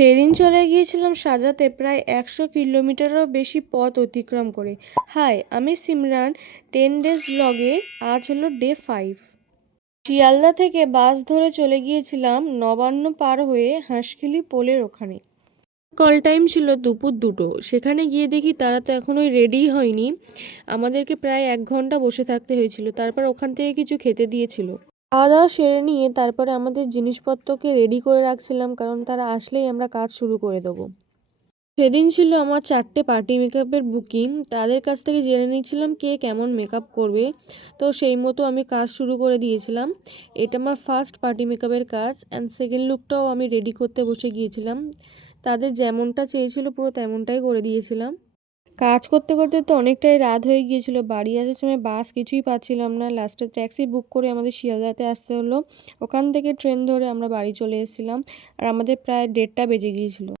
সেদিন চলে গিয়েছিলাম সাজাতে প্রায় 100 কিলোমিটারও বেশি পথ অতিক্রম করে। হাই, আমি সিমরান। 10 ডেজ ব্লগে আজ হলো ডে 5। শিয়ালদা থেকে বাস ধরে চলে গিয়েছিলাম নবান্ন পার হয়ে হাঁসখালি পোলের ওখানে। কল টাইম ছিল দুপুর 2টো। সেখানে গিয়ে দেখি তারা তো এখনোই রেডিই হয়নি। আমাদেরকে প্রায় 1 ঘন্টা বসে থাকতে হয়েছিল। তারপর ওখান থেকে কিছু খেতে দিয়েছিল। খাওয়া দাওয়া সেরে নিয়ে তারপরে আমাদের জিনিসপত্রকে রেডি করে রাখছিলাম, কারণ তারা আসলেই আমরা কাজ শুরু করে দেবো। সেদিন ছিল আমার 4টে পার্টি মেকআপের বুকিং। তাদের কাছ থেকে জেনে নিয়েছিলাম কে কেমন মেকআপ করবে, তো সেই মতো আমি কাজ শুরু করে দিয়েছিলাম। এটা আমার ফার্স্ট পার্টি মেকআপের কাজ, অ্যান্ড সেকেন্ড লুকটাও আমি রেডি করতে বসে গিয়েছিলাম। তাদের যেমনটা চেয়েছিল পুরো তেমনটাই করে দিয়েছিলাম। কাজ করতে করতে তো অনেকটাই রাত হয়ে গিয়েছিল। বাড়ি আসার সময় বাস কিছুই পাচ্ছিলাম না। লাস্টে ট্যাক্সি বুক করে আমাদের শিয়ালদাতে আসতে হলো। ওখান থেকে ট্রেন ধরে আমরা বাড়ি চলে এসেছিলাম, আর আমাদের প্রায় 1:30 বেজে গিয়েছিল।